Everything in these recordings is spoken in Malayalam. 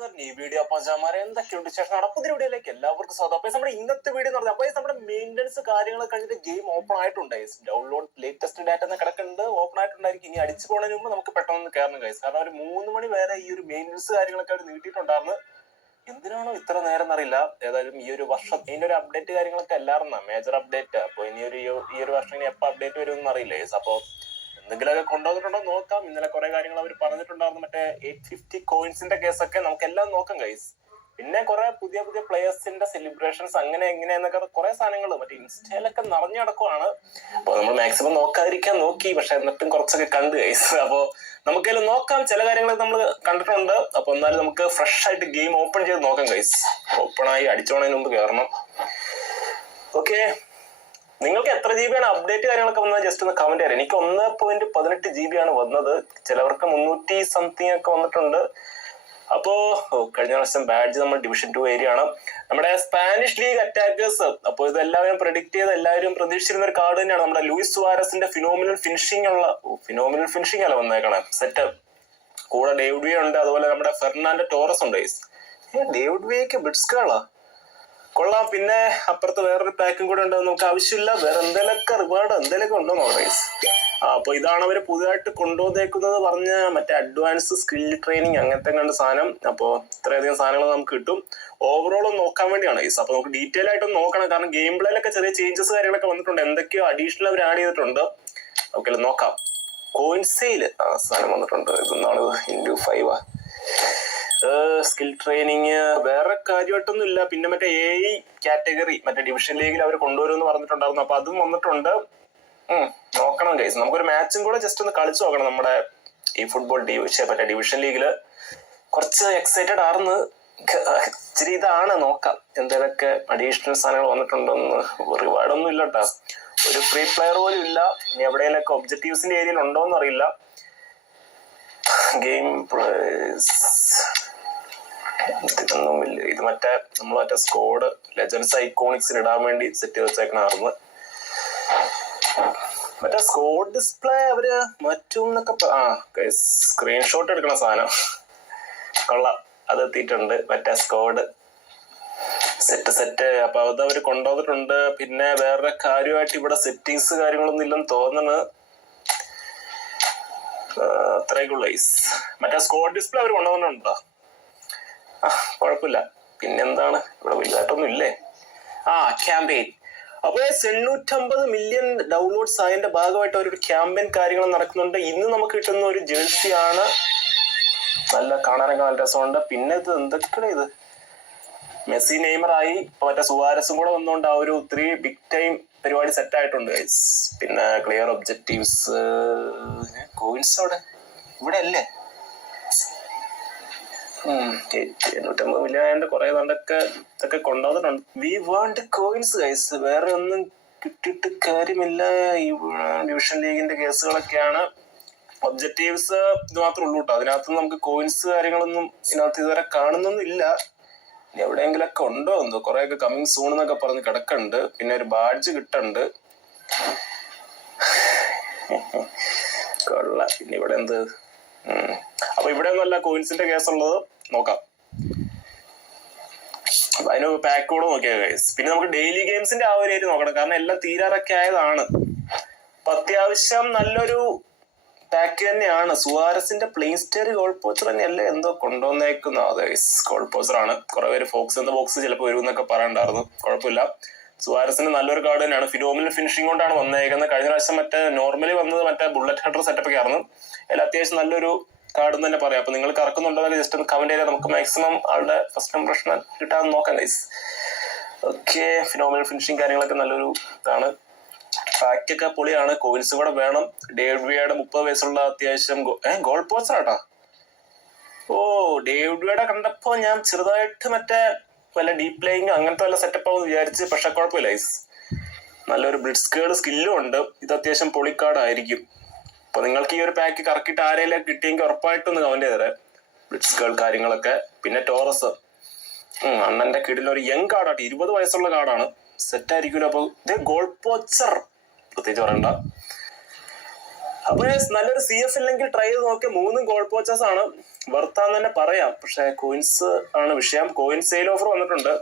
ഈ വീഡിയോ പഞ്ചാമാരെ എന്തൊക്കെയുണ്ട് ശേഷം നടക്കുന്ന വീഡിയോയിലേക്ക് എല്ലാവർക്കും സ്വാഗതം. അപ്പൊ നമ്മുടെ ഇന്നത്തെ വീഡിയോ എന്ന് പറഞ്ഞാൽ അപ്പൊ നമ്മുടെ മെയിൻ്റനൻസ് കാര്യങ്ങൾ കഴിഞ്ഞിട്ട് ഗെയിം ഓപ്പൺ ആയിട്ടുണ്ടായി. ഡൗൺലോഡ് ലേറ്റസ്റ്റ് ഡാറ്റ എന്ന് കിടക്കുന്നുണ്ട്, ഓപ്പൺ ആയിട്ടുണ്ടായിരിക്കും. ഇനി അടിച്ചു പോകുന്നതിന് മുമ്പ് നമുക്ക് പെട്ടെന്ന് കയറണം ഗൈസ്. കാരണം ഒരു 3 മണി വരെ ഈ ഒരു മെയിൻ്റനൻസ് കാര്യങ്ങളൊക്കെ അവർ നീട്ടിയിട്ടുണ്ടായിരുന്നു. എന്തിനാണോ ഇത്ര നേരം എന്നറിയില്ല. ഏതായാലും ഈ ഒരു വർഷം ഇതിന്റെ ഒരു അപ്ഡേറ്റ് കാര്യങ്ങളൊക്കെ എല്ലാവരും മേജർ അപ്ഡേറ്റ്. അപ്പൊ ഇനി ഈ ഒരു വർഷം ഇനി എപ്പോൾ അപ്ഡേറ്റ് വരുമെന്ന് അറിയില്ല ഗൈസ്. അപ്പൊ എന്തെങ്കിലുമൊക്കെ കൊണ്ടുവന്നിട്ടുണ്ടോ നോക്കാം. ഇന്നലെ കുറെ കാര്യങ്ങൾ അവർ പറഞ്ഞിട്ടുണ്ടായിരുന്നു. മറ്റേ 850 കോയിൻസിന്റെ കേസൊക്കെ നമുക്ക് എല്ലാം നോക്കാം ഗൈസ്. പിന്നെ കുറെ പുതിയ പുതിയ പ്ലേയേഴ്സിന്റെ സെലിബ്രേഷൻസ് അങ്ങനെ എങ്ങനെയെന്നൊക്കെ കുറെ സാധനങ്ങൾ മറ്റേ ഇൻസ്റ്റയിലൊക്കെ നിറഞ്ഞു കിടക്കുവാണ്. അപ്പൊ നമ്മൾ മാക്സിമം നോക്കാതിരിക്കാൻ നോക്കി, പക്ഷെ എന്നിട്ടും കുറച്ചൊക്കെ കണ്ടു ഗൈസ്. അപ്പൊ നമുക്കെല്ലാം നോക്കാം. ചില കാര്യങ്ങൾ നമ്മൾ കണ്ടിട്ടുണ്ട്. അപ്പൊ എന്നാലും നമുക്ക് ഫ്രഷ് ആയിട്ട് ഗെയിം ഓപ്പൺ ചെയ്ത് നോക്കാം ഗൈസ്. ഓപ്പൺ ആയി അടിച്ചോണതിന് മുമ്പ് കയറണം. ഓക്കെ, നിങ്ങൾക്ക് എത്ര GB ആണ് അപ്ഡേറ്റ് കാര്യങ്ങളൊക്കെ വന്നത് ജസ്റ്റ് ഒന്ന് കമന്റ് ചെയ്യാം. എനിക്ക് 1.18 GB ആണ് വന്നത്. ചിലവർക്ക് 300 സംതിങ് ഒക്കെ വന്നിട്ടുണ്ട്. അപ്പോ കഴിഞ്ഞ പ്രാവശ്യം ബാഡ്ജ് നമ്മൾ ഡിവിഷൻ 2 ഏരിയ ആണ്. നമ്മുടെ സ്പാനിഷ് ലീഗ് അറ്റാക്കേഴ്സ്. അപ്പോൾ ഇത് എല്ലാവരും പ്രെഡിക്ട് ചെയ്ത് എല്ലാവരും പ്രതീക്ഷിച്ചിരുന്ന ഒരു കാർഡ് തന്നെയാണ്. നമ്മുടെ ലൂയിസ് സുവാരസിന്റെ ഫിനോമിനൽ ഫിനിഷിംഗ് അല്ല വന്നേക്കണേ സെറ്റ്. കൂടെ ഡേവിഡ് വേ ഉണ്ട്, അതുപോലെ നമ്മുടെ ഫെർണാൻഡോ ടോറസ് ഉണ്ട്. ഡേവിഡ് വേക്ക് ബ്ലിറ്റ്സ്കേളാ കൊള്ളാം. പിന്നെ അപ്പുറത്ത് വേറൊരു പാക്കും കൂടെ ഉണ്ട്, നമുക്ക് ആവശ്യമില്ല. വേറെ എന്തെങ്കിലുമൊക്കെ റിവാർഡ് എന്തെങ്കിലുമൊക്കെ ഉണ്ടോ ഗൈസ്. അപ്പൊ ഇതാണ് അവര് പുതുതായിട്ട് കൊണ്ടുവന്നേക്കുന്നത് പറഞ്ഞ മറ്റേ അഡ്വാൻസ് സ്കിൽ ട്രെയിനിങ് അങ്ങനത്തെ കണ്ട സാധനം. അപ്പൊ ഇത്രയധികം സാധനങ്ങൾ നമുക്ക് കിട്ടും. ഓവറോൾ ഒന്ന് നോക്കാൻ വേണ്ടിയാണ് ഗൈസ്. അപ്പൊ നമുക്ക് ഡീറ്റെയിൽ ആയിട്ടൊന്ന് നോക്കണം. കാരണം ഗെയിം പ്ലേയിലൊക്കെ ചെറിയ ചേഞ്ചസ് കാര്യങ്ങളൊക്കെ വന്നിട്ടുണ്ട്. എന്തൊക്കെയോ അഡീഷണൽ അവർ ആഡ് ചെയ്തിട്ടുണ്ട്. ഓക്കെ, നോക്കാം. കോയിൻസെയിൽ സാധനം വന്നിട്ടുണ്ട്. ഇതൊന്നാണ് *5. സ്കിൽ ട്രെയിനിങ് വേറെ കാര്യമായിട്ടൊന്നും ഇല്ല. പിന്നെ മറ്റേ AI കാറ്റഗറി മറ്റേ ഡിവിഷൻ ലീഗിൽ അവർ കൊണ്ടുവരുമെന്ന് പറഞ്ഞിട്ടുണ്ടായിരുന്നു. അപ്പൊ അതും വന്നിട്ടുണ്ട്. നോക്കണം ഗൈസ്. നമുക്കൊരു മാച്ചും കൂടെ ജസ്റ്റ് ഒന്ന് കളിച്ചു നോക്കണം. നമ്മുടെ ഈ ഫുട്ബോൾ മറ്റേ ഡിവിഷൻ ലീഗില് കുറച്ച് എക്സൈറ്റഡ് ആർന്ന്. ഇച്ചിരി ഇതാണ്. നോക്കാം എന്തെങ്കിലുമൊക്കെ അഡീഷണൽ സാധനങ്ങൾ വന്നിട്ടുണ്ടോന്ന്. റിവാർഡൊന്നും ഇല്ല കേട്ടാ. ഒരു ഫ്രീ പ്ലെയർ പോലും ഇല്ല. ഇനി എവിടെയെങ്കിലൊക്കെ ഒബ്ജക്റ്റീവ്സിന്റെ ഏരിയയിൽ ഉണ്ടോന്ന് അറിയില്ല. ഗെയിം ഇതൊന്നുമില്ല. ഇത് നമ്മൾ മറ്റേ സ്കോഡ് ലെജൻഡ്സ് ഐക്കോണിക്സിൽ ഇടാൻ വേണ്ടി സെറ്റ് ചെയ്ത് വെച്ചേക്കണായിരുന്നു. മറ്റേ സ്കോഡ് ഡിസ്പ്ലേ അവര് മറ്റൊന്നൊക്കെ സ്ക്രീൻഷോട്ട് എടുക്കണ സാധനം കൊള്ളാം. അത് എത്തിയിട്ടുണ്ട്. മറ്റേ സ്കോഡ് സെറ്റ്. അപ്പൊ അത് അവര് കൊണ്ടുവന്നിട്ടുണ്ട്. പിന്നെ വേറെ കാര്യമായിട്ട് ഇവിടെ സെറ്റിങ്സ് കാര്യങ്ങളൊന്നും ഇല്ലെന്ന് തോന്നുന്നു. അത്രയൊക്കെയുള്ള മറ്റേ സ്കോഡ് ഡിസ്പ്ലേ അവർ കൊണ്ടുവന്നിട്ടുണ്ടോ? കുഴപ്പമില്ല. പിന്നെന്താണ് ഇവിടെ വലുതായിട്ടൊന്നും ഇല്ലേ. ക്യാമ്പയിൻ. അപ്പൊ 850 മില്യൺ ഡൗൺലോഡ്സ് ആയതിന്റെ ഭാഗമായിട്ട് അവരൊരു ക്യാമ്പയിൻ കാര്യങ്ങൾ നടക്കുന്നുണ്ട്. ഇന്ന് നമുക്ക് കിട്ടുന്ന ഒരു ജേഴ്സിയാണ്. നല്ല കാണാനൊക്കെ നല്ല രസമുണ്ട്. പിന്നെ ഇത് എന്തൊക്കെയാണ് ഇത് മെസ്സി നെയ്മറായി മറ്റേ സുവാരസും കൂടെ വന്നുകൊണ്ട് ആ ഒരു 3 ബിഗ് ടൈം പരിപാടി സെറ്റ് ആയിട്ടുണ്ട് ഗൈസ്. പിന്നെ ക്ലിയർ ഒബ്ജക്റ്റീവ്സ് കോയിൻസ് അവിടെ ഇവിടെ അല്ലേ. 850 മില്യൺ കുറെ ഇതൊക്കെ കൊണ്ടുവന്നിട്ടുണ്ട്. We want coins guys. വേറെ ഒന്നും കിട്ടിയിട്ട് കാര്യമില്ല. ഈ ഡിവിഷൻ ലീഗിന്റെ കേസുകളൊക്കെയാണ്. ഒബ്ജക്റ്റീവ്സ് ഇത് മാത്രമേ ഉള്ളൂ കേട്ടോ. അതിനകത്ത് നമുക്ക് കോയിൻസ് കാര്യങ്ങളൊന്നും ഇതിനകത്ത് ഇതുവരെ കാണുന്നൊന്നും ഇല്ല. എവിടെയെങ്കിലൊക്കെ ഉണ്ടോ എന്തോ. കുറെയൊക്കെ കമ്മിങ് സൂൺ എന്നൊക്കെ പറഞ്ഞ് കിടക്കുന്നുണ്ട്. പിന്നെ ഒരു ബാഡ്ജ് കിട്ടുന്നുണ്ട്. കൊള്ള. പിന്നെ ഇവിടെ എന്ത്. അപ്പൊ ഇവിടെ ഒന്നുമല്ല കോയിൻസിന്റെ കേസുള്ളത്. നോക്കാം. അതിന് പാക്ക് കൂടെ നോക്കിയാ ഗൈസ്. പിന്നെ നമുക്ക് ഡെയിലി ഗെയിംസിന്റെ ആ ഒരു ഏരിയ നോക്കണം. കാരണം എല്ലാം തീരാറൊക്കെ ആയതാണ്. അപ്പൊ അത്യാവശ്യം നല്ലൊരു പാക്ക് തന്നെയാണ്. സുവാരസിന്റെ പ്ലേസ്റ്റർ ഗോൾ പോച്ചർ തന്നെയല്ലേ എന്തോ കൊണ്ടുവന്നേക്കുന്ന. ഗോൾ പോച്ചർ ആണ്. കുറെ പേര് ഫോക്സ് എന്ന ബോക്സ് ചിലപ്പോൾ വരും എന്നൊക്കെ പറയണ്ടായിരുന്നു. കുഴപ്പമില്ല. സുവാരസിന് നല്ലൊരു കാർഡ് തന്നെയാണ്. ഫിനോമിനൽ ഫിനിഷിംഗ് കൊണ്ടാണ് വന്നേക്കുന്നത്. കഴിഞ്ഞ പ്രാവശ്യം മറ്റേ നോർമലി വന്നത് മറ്റേ ബുള്ളറ്റ് ഹെഡർ സെറ്റപ്പ് ഒക്കെ ആയിരുന്നു. എല്ലാം അത്യാവശ്യം നല്ലൊരു കാർഡ് തന്നെ പറയാം. അപ്പൊ നിങ്ങൾ കറക്കുന്നുണ്ടെങ്കിൽ ജസ്റ്റ് ഒന്ന് കമന്റ് ചെയ്താൽ നമുക്ക് മാക്സിമം ആളുടെ ഫസ്റ്റ് ഇംപ്രഷൻ കിട്ടാൻ നോക്കാം ഗൈസ്. ഓക്കെ, ഫിനോമിനൽ ഫിനിഷിംഗ് കാര്യങ്ങളൊക്കെ നല്ലൊരു ഇതാണ്. പാക്കൊക്കെ പൊളിയാണ്. കോയിൻസ് കൂടെ വേണം. ഡേവിഡ് വിയുടെ 30 വയസ്സുള്ള അത്യാവശ്യം ഗോൾ പോസ്റ്റർ ആട്ടാ. ഡേവിഡ് വിയുടെ കണ്ടപ്പോ ഞാൻ ചെറുതായിട്ട് മറ്റേ വല്ല ഡീപ് പ്ലേയിങ് അങ്ങനത്തെ വല്ല സെറ്റപ്പ് ആവും വിചാരിച്ച്. പക്ഷെ കുഴപ്പമില്ല ഗൈസ്. നല്ലൊരു ബ്ലിറ്റ്സ്കേൾ സ്കില്ലും ഉണ്ട്. ഇത് അത്യാവശ്യം പൊളിക്കാർഡായിരിക്കും. അപ്പൊ നിങ്ങൾക്ക് ഈ ഒരു പാക്ക് കറക്കിയിട്ട് ആരെങ്കിലും കിട്ടിയെങ്കിൽ ഉറപ്പായിട്ടൊന്ന് കമന്റ് ചെയ്തേ. ബ്ലിറ്റ്സ്കേൾ കാര്യങ്ങളൊക്കെ. പിന്നെ ടോറസ് അണ്ണന്റെ കീഴിലൊരു യങ് കാർഡാണ്. 20 വയസ്സുള്ള കാർഡാണ്. സെറ്റ് ആയിരിക്കുമല്ലോ. അപ്പൊ ഇത് ഗോൾ പോച്ചർ പ്രത്യേകിച്ച് പറയണ്ട. അപ്പൊ നല്ലൊരു CF ഇല്ലെങ്കിൽ ട്രൈ ചെയ്ത് നോക്കി. 3 ഗോൾഡ് പോച്ചേഴ്സ് ആണ്, വർത്താന്ന് തന്നെ പറയാം. പക്ഷെ കോയിൻസ് ആണ് വിഷയം. കോയിൻ സെയിൽ ഓഫർ വന്നിട്ടുണ്ട്.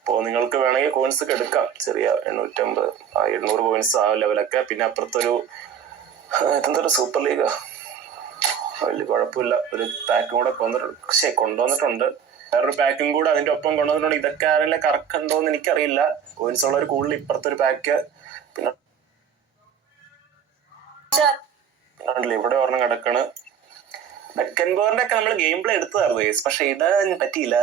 അപ്പോ നിങ്ങൾക്ക് വേണമെങ്കിൽ കോയിൻസ് ഒക്കെ എടുക്കാം. ചെറിയ 850 800 കോയിൻസ് ആ ലെവലൊക്കെ. പിന്നെ അപ്പുറത്തൊരു ഇതെന്തൊരു സൂപ്പർ ലീഗ് വലിയ കുഴപ്പമില്ല, ഒരു പാക്കും കൂടെ കൊണ്ടുവന്നിട്ടുണ്ട്. വേറൊരു പാക്കും കൂടെ അതിന്റെ ഒപ്പം കൊണ്ടുവന്നിട്ടുണ്ട്. ഇതൊക്കെ ആരെങ്കിലും കറക്കുണ്ടോ എന്ന് എനിക്കറിയില്ല. കോയിൻസ് ഉള്ളവർ കൂടുതൽ ഇപ്പുറത്തൊരു പാക്ക്. പിന്നെ ഇവിടെ ഒരെണ്ണം കിടക്കണ്. ബെക്കൻബോറിന്റെ ഒക്കെ നമ്മൾ ഗെയിം പ്ലേ എടുത്തതായിരുന്നു ഗൈസ്, പക്ഷെ ഇടാൻ പറ്റിയില്ല,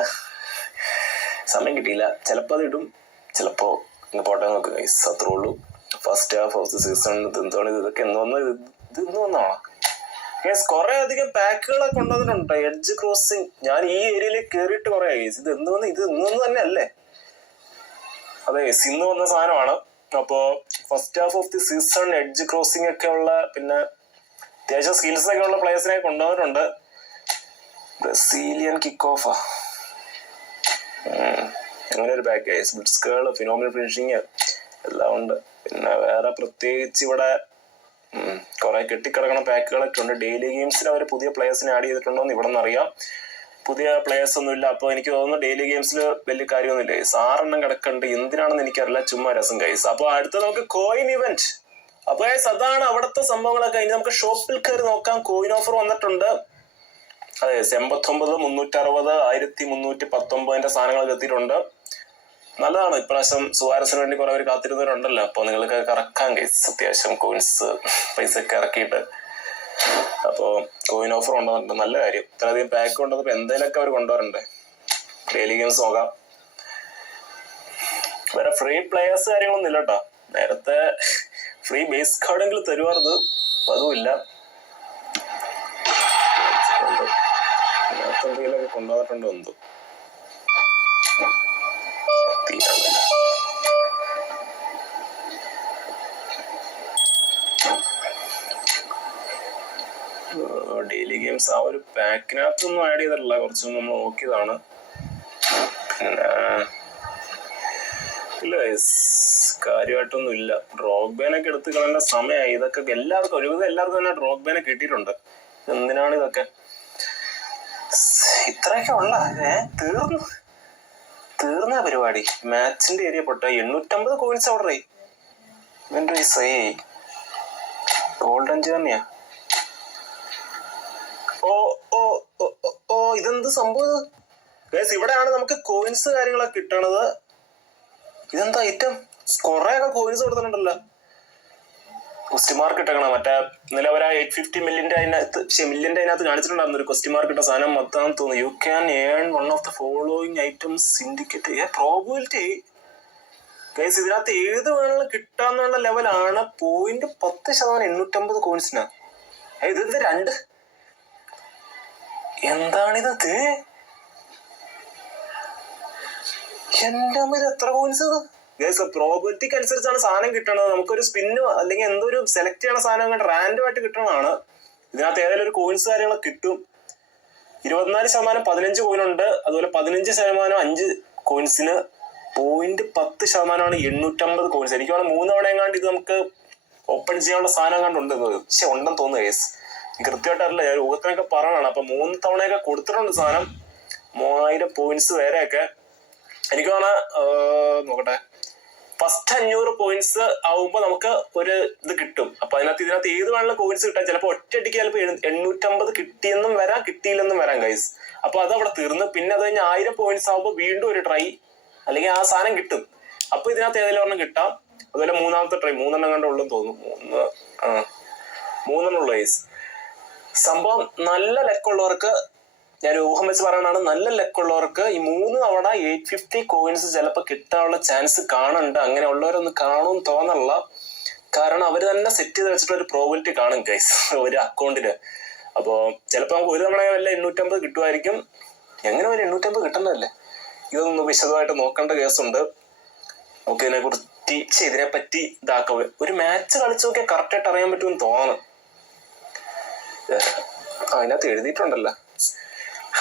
സമയം കിട്ടിയില്ല. ചിലപ്പോ അത് ഇടും, ചിലപ്പോ പോട്ടെ നോക്ക് ഗൈസ്, അത്രേ ഉള്ളൂ. First half of the season എന്താണ് ഇതൊക്കെ ഇന്ന് വന്നാണോ ഗൈസ്? കുറെ അധികം പാക്കുകളൊക്കെ കൊണ്ടുവന്നിട്ടുണ്ട്. എഡ്ജ് ക്രോസിംഗ് ഞാൻ ഈ ഏരിയയിലേക്ക് കേറിയിട്ട് കുറെ ഗൈസ്. ഇത് ഇന്ന് തന്നെ അല്ലേ? അതെ ഗൈസ്, ഇന്ന് വന്ന സാധനമാണ്. അപ്പോ first half of the season edge crossing ഒക്കെ ഉള്ള, പിന്നെ അത്യാവശ്യം സ്കിൽസ് ഒക്കെ ഉള്ള പ്ലേയേഴ്സിനെ കൊണ്ടുവന്നിട്ടുണ്ട്. ബ്രസീലിയൻ കിക്ക് ഓഫാ, അങ്ങനെ ഒരു പാക്ക് ഗൈസ്. ബ്ലിറ്റ്സ്കേൾ, ഫിനോമിനൽ ഫിനിഷിങ് എല്ലാം ഉണ്ട്. പിന്നെ വേറെ പ്രത്യേകിച്ച് ഇവിടെ കുറെ കെട്ടിക്കിടക്കണ പാക്കുകളൊക്കെ ഉണ്ട്. ഡെയിലി ഗെയിംസിൽ അവർ പുതിയ പ്ലേയേഴ്സിനെ ആഡ് ചെയ്തിട്ടുണ്ടോ എന്ന് ഇവിടെ നിന്നറിയാം. പുതിയ പ്ലേയേഴ്സ് ഒന്നും ഇല്ല. അപ്പൊ എനിക്ക് തോന്നുന്നു ഡെയിലി ഗെയിംസിൽ വലിയ കാര്യമൊന്നുമില്ല ഗൈസ്. 6 കിടക്കുന്നുണ്ട്, എന്തിനാണെന്ന് എനിക്കറിയില്ല, ചുമ്മാ രസം ഗൈസ്. അപ്പൊ അടുത്ത നമുക്ക് കോയിൻ ഇവന്റ്. അപ്പൊ ഗൈസ് അതാണ് അവിടുത്തെ സംഭവങ്ങളൊക്കെ. ഇനി നമുക്ക് ഷോപ്പിൽ കയറി നോക്കാം. കോയിൻ ഓഫർ വന്നിട്ടുണ്ട്. അതെ, 89, 360, 1319 സാധനങ്ങളൊക്കെ എത്തിയിട്ടുണ്ട്. നല്ലതാണ്. ഇപ്രാവശ്യം സുവാരസിന് വേണ്ടി കുറെ പേര് കാത്തിരുന്നവരുണ്ടല്ലോ. അപ്പൊ നിങ്ങൾക്ക് കറക്കാം ഗൈസ്, അത്യാവശ്യം കോയിൻസ് പൈസ ഒക്കെ ഇറക്കിയിട്ട്. അപ്പോ കോയിൻ ഓഫർ കൊണ്ടുവന്നിട്ടുണ്ട്, നല്ല കാര്യം. ഇത്രയധികം പാക്ക് കൊണ്ടുവന്നപ്പോ എന്തെങ്കിലുമൊക്കെ അവർ കൊണ്ടുവരണ്ടേ. ഡെയിലി ഗെയിംസ് നോക്കാം. വേറെ ഫ്രീ പ്ലേയേഴ്സ് കാര്യങ്ങളൊന്നും ഇല്ല കേട്ടോ. നേരത്തെ ഫ്രീ ബേസ് കാർഡെങ്കിലും തരുവാറത്, അപ്പൊ അതുമില്ല. എന്തെങ്കിലുമൊക്കെ കൊണ്ടുവന്നിട്ടുണ്ടോ എന്തോ. ഡെയിലി ഗെയിംസ് ആ ഒരു പാക്കിനകത്തൊന്നും ആഡ് ചെയ്തിട്ടില്ല, കുറച്ചും നമ്മൾ നോക്കിയതാണ്. പിന്നെ ഇല്ല കാര്യമായിട്ടൊന്നും ഇല്ല. ഡ്രോഗ്ബേനൊക്കെ എടുത്ത് കളയേണ്ട സമയമായി. ഇതൊക്കെ എല്ലാവർക്കും എല്ലാവർക്കും തന്നെ ഡ്രോഗ്ബേനെ കിട്ടിയിട്ടുണ്ട്. എന്തിനാണ് ഇതൊക്കെ? ഇത്രയൊക്കെ ഉള്ള തീർന്ന പരിപാടി. മാച്ചിന്റെ ഏരിയ പൊട്ട 850 കോയിൻസ് ഓർഡർ ആയി. ഗോൾഡൻ ജേർണിയാ. ഇതെന്ത് സംഭവം ഗൈസ്? ഇവിടെയാണ് നമുക്ക് കോയിൻസ് കാര്യങ്ങളൊക്കെ കിട്ടണത്. ഇതെന്താ ഐറ്റം? കൊറേയൊക്കെ കോയിൻസ് കൊടുത്തിട്ടുണ്ടല്ലോ. ക്വസ്റ്റ്യൻ മാർക്ക് ഇട്ടേക്കണം. മറ്റേ ഇന്നലെ അവർ 850 മില്യന്റെ അതിനകത്ത് കാണിച്ചിട്ടുണ്ടായിരുന്നു ഒരു ക്വസ്റ്റ്യൻ മാർക്ക് ഇട്ട സാധനം. മൊത്തം തോന്നുന്നു you can earn one of the following items indicate probability. Guys ഇതിനകത്ത് ഏത് വേണമെങ്കിലും കിട്ടാന്നുള്ള ലെവലാണ്. 0.10% 850 കോയിൻസിനാ. ഇതെന്ത് എന്താണിത്? എന്റെ അമ്മ, ഇത് എത്ര കോയിൻസ്? ഗൈസ് പ്രോബിലിറ്റിക്ക് അനുസരിച്ചാണ് സാധനം കിട്ടണത്. നമുക്കൊരു സ്പിന്നോ അല്ലെങ്കിൽ എന്തോ ഒരു സെലക്ട് ചെയ്യണ സാധനം കണ്ട് റാൻഡം ആയിട്ട് കിട്ടണതാണ്. ഇതിനകത്ത് ഏതെങ്കിലും ഒരു കോയിൻസ് കാര്യങ്ങളൊക്കെ കിട്ടും. 24% 15 കോയിനുണ്ട്. അതുപോലെ 15% 5 കോയിൻസിന് 0.10% 850 കോയിൻസ്. എനിക്ക് വേണം 3 തവണ എങ്ങാണ്ട് ഇത് നമുക്ക് ഓപ്പൺ ചെയ്യാനുള്ള സാധനം കണ്ടുണ്ട്. പക്ഷെ ഉണ്ടെന്ന് തോന്നുന്നു ഗൈസ്, കൃത്യമായിട്ട് അറിയില്ല. ഞാൻ ഊഹത്തിനൊക്കെ പറയണാണ്. അപ്പൊ 3 തവണയൊക്കെ കൊടുത്തിട്ടുണ്ട് സാധനം. 3000 പോയിന്റ്സ് വരെയൊക്കെ എനിക്ക് നോക്കട്ടെ. ഫസ്റ്റ് 500 പോയിന്റ്സ് ആവുമ്പോ നമുക്ക് ഒരു ഇത് കിട്ടും. അപ്പൊ ഇതിനകത്ത് ഏത് വേണമെങ്കിലും കോയിൻസ് കിട്ടാം. ചിലപ്പോൾ ഒറ്റയടിക്ക് ചിലപ്പോൾ 850 കിട്ടിയെന്നും വരാം, കിട്ടിയില്ലെന്നും വരാം ഗൈസ്. അപ്പൊ അത് അവിടെ തീർന്ന്. പിന്നെ അത് കഴിഞ്ഞ് 1000 പോയിന്റ്സ് ആവുമ്പോൾ വീണ്ടും ഒരു ട്രൈ അല്ലെങ്കിൽ ആ സാധനം കിട്ടും. അപ്പൊ ഇതിനകത്ത് ഏതെങ്കിലും ഒരെണ്ണം കിട്ടാം. അതുപോലെ 3ാമത്തെ ട്രൈ 3 കണ്ടേ ഉള്ളൂ തോന്നുന്നു. 3 ഗൈസ്. സംഭവം നല്ല ലെക്കുള്ളവർക്ക്, ഞാൻ ഊഹം വെച്ച് പറയണതാണ്, നല്ല ലെക്കുള്ളവർക്ക് ഈ 3 തവണ 850 കോയിൻസ് ചിലപ്പോൾ കിട്ടാനുള്ള ചാൻസ് കാണുന്നുണ്ട്. അങ്ങനെ ഉള്ളവരൊന്ന് കാണും തോന്നല്ല. കാരണം അവർ തന്നെ സെറ്റ് ചെയ്ത് വെച്ചിട്ട് ഒരു പ്രോബിലിറ്റി കാണും ഗൈസ് ഒരു അക്കൗണ്ടില്. അപ്പോ ചിലപ്പോൾ നമുക്ക് ഒരു തവണ വല്ല 850 കിട്ടുമായിരിക്കും. എങ്ങനെ വരെ 850 കിട്ടുന്നതല്ലേ? ഇതൊന്ന് വിശദമായിട്ട് നോക്കേണ്ട കേസുണ്ട്. നമുക്ക് ഇതിനെപ്പറ്റി ഇതാക്കാം. ഒരു മാച്ച് കളിച്ചു നോക്കിയാൽ കറക്റ്റായിട്ട് അറിയാൻ പറ്റുമെന്ന് തോന്നുന്നു. അതിനകത്ത് എഴുതിയിട്ടുണ്ടല്ലോ.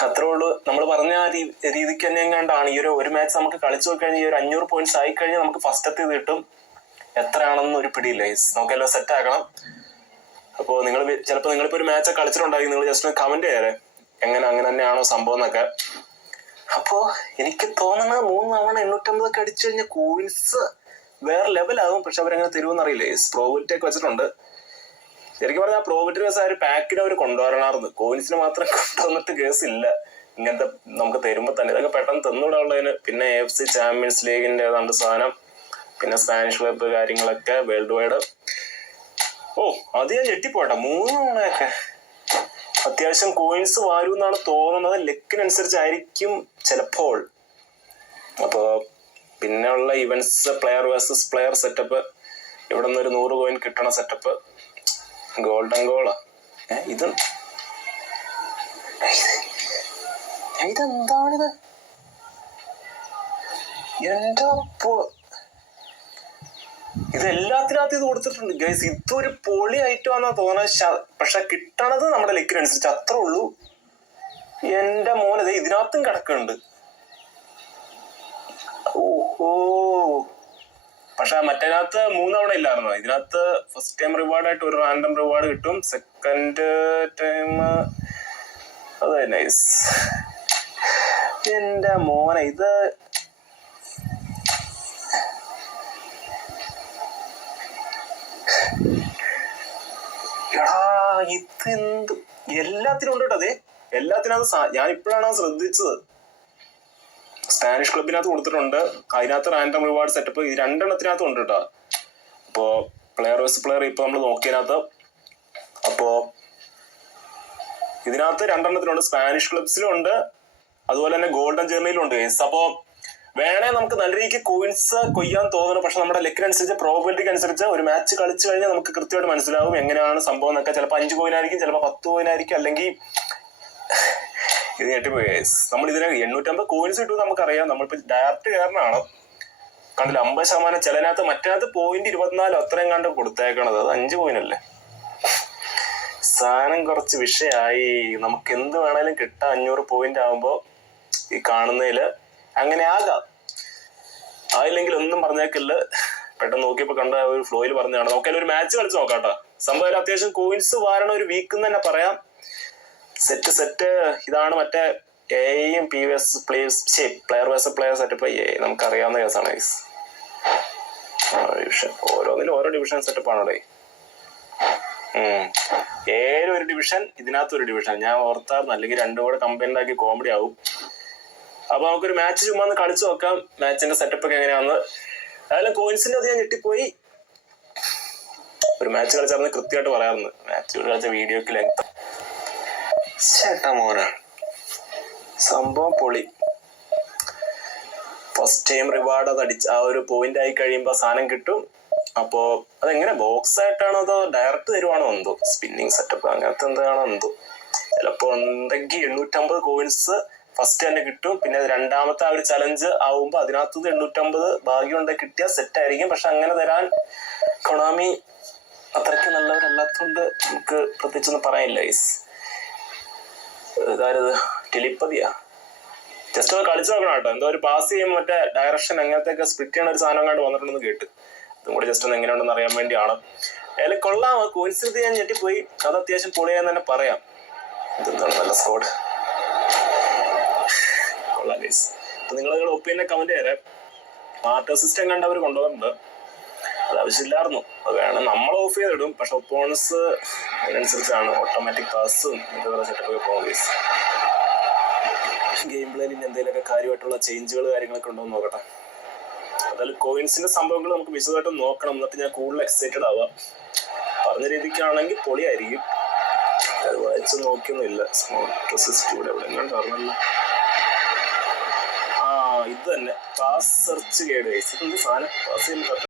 അത്രേ ഉള്ളൂ. നമ്മൾ പറഞ്ഞ ആ രീതിക്ക് തന്നെ എങ്ങാണ്ടാണ്. ഈ ഒരു മാച്ച് നമുക്ക് കളിച്ചു നോക്കി കഴിഞ്ഞാൽ ഈ ഒരു 500 പോയിന്റ്സ് ആയി കഴിഞ്ഞാൽ നമുക്ക് ഫസ്റ്റത്തെ ഇത് കിട്ടും. എത്രയാണെന്ന് ഒരു പിടിയില്ല. നമുക്കെല്ലാം സെറ്റ് ആക്കണം. അപ്പോൾ ചിലപ്പോൾ നിങ്ങളിപ്പോൾ ഒരു മാച്ച് കളിച്ചിട്ടുണ്ടായിരിക്കും, നിങ്ങൾ ജസ്റ്റ് കമന്റ് ചെയ്യാറേ എങ്ങനെ അങ്ങനെ തന്നെയാണോ സംഭവം എന്നൊക്കെ. അപ്പോ എനിക്ക് തോന്നുന്നത് 3 തവണ 850 അടിച്ചു കഴിഞ്ഞാൽ കോയിൻസ് വേറെ ലെവലാകും. പക്ഷെ അവരെങ്ങനെ തരുമെന്ന് അറിയില്ലേ. പ്രോബിലിറ്റി ഒക്കെ വെച്ചിട്ടുണ്ട്. ശരിക്കും പറഞ്ഞാൽ പ്രോബിലിറ്റി കേസ് ആ ഒരു പാക്കിന് അവർ കൊണ്ടുവരണമായിരുന്നു. കോയിൻസിന് മാത്രം കൊണ്ടുവന്നിട്ട് കേസില്ല. ഇങ്ങനത്തെ നമുക്ക് തരുമ്പോൾ തന്നെ ഇതൊക്കെ പെട്ടെന്ന് തന്നുവിടാനുള്ളതിന്. പിന്നെ AFC ചാമ്പ്യൻസ് ലീഗിന്റെ ഏതാണ്ട് സാധനം, പിന്നെ സ്പാനിഷ് ക്ലബ് കാര്യങ്ങളൊക്കെ വേൾഡ് വൈഡ്. അത് ഞാൻ ഞെട്ടിപ്പോട്ടെ. 3 തവണയൊക്കെ അത്യാവശ്യം കോയിൻസ് വാരും എന്നാണ് തോന്നുന്നത്. ലെക്കിനനുസരിച്ചായിരിക്കും ചിലപ്പോൾ. അപ്പോ പിന്നെ ഉള്ള events player versus player setup, ഇവിടെ നിന്ന് ഒരു 100 കോയിൻ കിട്ടണ സെറ്റപ്പ്, ഗോൾഡൻ ഗോളാ. ഇതെന്താണിത്? എന്റെ ഇതെല്ലാത്തിനകത്ത് ഇത് കൊടുത്തിട്ടുണ്ട് ഗൈസ്. ഇതൊരു പൊളി ഐറ്റം ആണെന്നാ തോന്നുന്നത്. പക്ഷെ കിട്ടണത് നമ്മുടെ ലെക്കിനനുസരിച്ച് അത്രേ ഉള്ളൂ. എന്റെ മോനത് ഇതിനകത്തും കിടക്കുന്നുണ്ട്. ഓഹോ, പക്ഷെ മറ്റേനകത്ത് 3 തവണ ഇല്ലായിരുന്നോ? ഇതിനകത്ത് ഫസ്റ്റ് ടൈം റിവാർഡായിട്ട് ഒരു റാൻഡം റിവാർഡ് കിട്ടും. സെക്കൻഡ് ടൈം അതെ നൈസ്. എന്റെ മോനെ ഇത് ഇതെന്ത് എല്ലാത്തിനും ഉണ്ട് കേട്ടോ. അതെ, എല്ലാത്തിനകത്ത് ഞാൻ ഇപ്പോഴാണ് ശ്രദ്ധിച്ചത്. സ്പാനിഷ് ക്ലബിനകത്ത് കൊടുത്തിട്ടുണ്ട്, അതിനകത്ത് റാൻഡം റിവാർഡ് സെറ്റപ്പ്, ഇത് 2 എണ്ണത്തിനകത്തും ഉണ്ട് കേട്ടോ. അപ്പോ പ്ലെയർ വേഴ്സസ് പ്ലെയർ ഇപ്പൊ നമ്മൾ നോക്കിയതിനകത്ത്, അപ്പോ ഇതിനകത്ത് 2 എണ്ണത്തിലുണ്ട്. സ്പാനിഷ് ക്ലബ്സിലും ഉണ്ട്, അതുപോലെ തന്നെ ഗോൾഡൻ ജേർണിയിലും ഉണ്ട് കേസ്. അപ്പോ വേണേ നമുക്ക് നല്ല രീതിക്ക് കോയിൻസ് കൊയ്യാൻ തോന്നുന്നു. പക്ഷെ നമ്മുടെ ലെക്കിനനുസരിച്ച് പ്രോബിലിറ്റിക്ക് അനുസരിച്ച് ഒരു മാച്ച് കളിച്ചു കഴിഞ്ഞാൽ നമുക്ക് കൃത്യമായിട്ട് മനസ്സിലാവും എങ്ങനെയാണ് സംഭവം എന്നൊക്കെ. ചിലപ്പോൾ 5 കോയിൻ ആയിരിക്കും, ചിലപ്പോൾ 10 കോയിൻ ആയിരിക്കും, അല്ലെങ്കിൽ ഇത് ഞെട്ടിപ്പോയി ഗൈസ്. നമ്മൾ ഇതിനെ 850 കോയിൻസ് കിട്ടുമെന്ന് നമുക്കറിയാം. നമ്മളിപ്പോ ഡയറക്റ്റ് കയറണാണ്. കണ്ടില്ല 50%. ചിലനകത്ത് മറ്റേനകത്ത് 0.24 അത്രയും കണ്ട് കൊടുത്തേക്കണത്. അത് 5 കോയിൻ അല്ലേ. സാധനം കുറച്ച് വിഷയമായി. നമുക്ക് എന്ത് വേണേലും കിട്ടാം 500 പോയിന്റ് ആകുമ്പോ. ഈ കാണുന്നതില് അങ്ങനെ ആകാം. ആയില്ലെങ്കിൽ ഒന്നും പറഞ്ഞേക്കില്ല. പെട്ടെന്ന് നോക്കിയപ്പോ കണ്ട ഒരു ഫ്ലോയിൽ പറഞ്ഞതാണ്. നമുക്കതിൽ ഒരു മാച്ച് കളിച്ച് നോക്കാം കേട്ടോ. സംഭവം അത്യാവശ്യം കോയിൻസ് വാരണ ഒരു വീക്ക് എന്ന് തന്നെ പറയാം. സെറ്റ് ഇതാണ് മറ്റേ എയും PVS player versus player setup. നമുക്കറിയാവുന്ന കേസാണ് ഗൈസ്. ഡിവിഷൻ ഓരോന്നിലും ഓരോ ഡിവിഷൻ സെറ്റപ്പാണ് അവിടെ. ഏതൊരു ഒരു ഡിവിഷൻ, ഇതിനകത്തൊരു ഡിവിഷൻ. ഞാൻ ഓർത്തായിരുന്നു, അല്ലെങ്കിൽ 2 കൂടെ കമ്പൈൻഡ് ആക്കി കോമഡി ആവും. അപ്പൊ നമുക്കൊരു മാച്ച് ചുമ്മാ ഒന്ന് കളിച്ചു നോക്കാം, മാച്ചിന്റെ സെറ്റപ്പ് ഒക്കെ എങ്ങനെയാന്ന്. അതായത് കോയിൻസിന്റെ അത് ഞാൻ ഞെട്ടിപ്പോയി. ഒരു മാച്ച് കളിച്ചാൽ കൃത്യമായിട്ട് പറയാറുണ്ട്. മാച്ച് കളിച്ച വീഡിയോക്ക് ലെങ്ത് ചേട്ടാ മോന സംഭവം പൊളി. ഫസ്റ്റ് ടൈം റിവാർഡ് അത് അടിച്ച് ആ ഒരു പോയിന്റ് ആയി കഴിയുമ്പോ സാധനം കിട്ടും. അപ്പോ അതെങ്ങനെ ബോക്സ് ആയിട്ടാണോ അതോ ഡയറക്റ്റ് തരുവാണോ എന്തോ, സ്പിന്നിങ് സെറ്റപ്പ് അങ്ങനത്തെ എന്താണോ എന്തോ. ചിലപ്പോ ഉണ്ടെങ്കിൽ 850 കോയിൻസ് ഫസ്റ്റ് തന്നെ കിട്ടും. പിന്നെ രണ്ടാമത്തെ ആ ഒരു ചലഞ്ച് ആവുമ്പോ അതിനകത്ത് 850 ഭാഗ്യം ഉണ്ടെങ്കിൽ കിട്ടിയാൽ സെറ്റ് ആയിരിക്കും. പക്ഷെ അങ്ങനെ തരാൻ കൊണാമി അത്രയ്ക്ക് നല്ലവരല്ലാത്തതുകൊണ്ട് നമുക്ക് പ്രത്യേകിച്ചൊന്നും പറയാനില്ല ഗൈസ്. ഇതാരത് ടെലിപ്പതിയാ, ജസ്റ്റ് ഒന്ന് കളിച്ചു നോക്കണം കേട്ടോ. എന്തോ ഒരു പാസ് ചെയ്യും, മറ്റേ ഡയറക്ഷൻ അങ്ങനത്തെ ഒക്കെ സ്പ്ലിറ്റ് ചെയ്യണ ഒരു സാധനം കണ്ട് വന്നിട്ടുണ്ടെന്ന് കേട്ട്. അതും കൂടി ജസ്റ്റ് ഒന്ന് എങ്ങനെയുണ്ടെന്ന് അറിയാൻ വേണ്ടിയാണ്. ഏതായാലും കൊള്ളാം. കോയിൻസിഡൻസ് ഞാൻ ഞെട്ടിപ്പോയി. അത് അത്യാവശ്യം പൊളിയാന്ന് തന്നെ പറയാം. ഇതെന്താണ് നല്ല സ്കോഡ്. കൊള്ളാം ഗൈസ്. അപ്പൊ നിങ്ങളുടെ ഒപ്പീനിയൻ കമന്റ് ചെയ്യാറേ. ആർട്ട് സിസ്റ്റം കണ്ട് അവർ കൊണ്ടുവന്നിട്ടുണ്ട്. അത് ആവശ്യമില്ലായിരുന്നു. അത് വേണം നമ്മൾ ഓഫ് ചെയ്തിടും. പക്ഷെ ഒപ്പോണൻസ് അതിനനുസരിച്ചാണ് ഓട്ടോമാറ്റിക് പാസും ഇതുപോലെ സെറ്റപ്പൊക്കെ പോകും ഗൈസ്. ഗെയിം പ്ലേയിൽ ഇനി എന്തെങ്കിലുമൊക്കെ കാര്യമായിട്ടുള്ള ചേഞ്ചുകൾ കാര്യങ്ങളൊക്കെ ഉണ്ടോ എന്ന് നോക്കട്ടെ. അതായത് കോയിൻസിന്റെ സംഭവങ്ങൾ നമുക്ക് വിശദമായിട്ട് നോക്കണം. എന്നിട്ട് ഞാൻ കൂടുതൽ എക്സൈറ്റഡ് ആവാം. പറഞ്ഞ രീതിക്കാണെങ്കിൽ പൊളിയായിരിക്കും. അത് വായിച്ച് നോക്കിയൊന്നുമില്ല. സ്മോട്ട് റെസിസ്റ്റ് ഇവിടെ എവിടെ പറഞ്ഞല്ലോ. ഇത് തന്നെ പാസ് സെർച്ച് കേട് ഗൈസ്. ഇതെന്ത് സാധനം പാസ് ചെയ്യുമ്പോൾ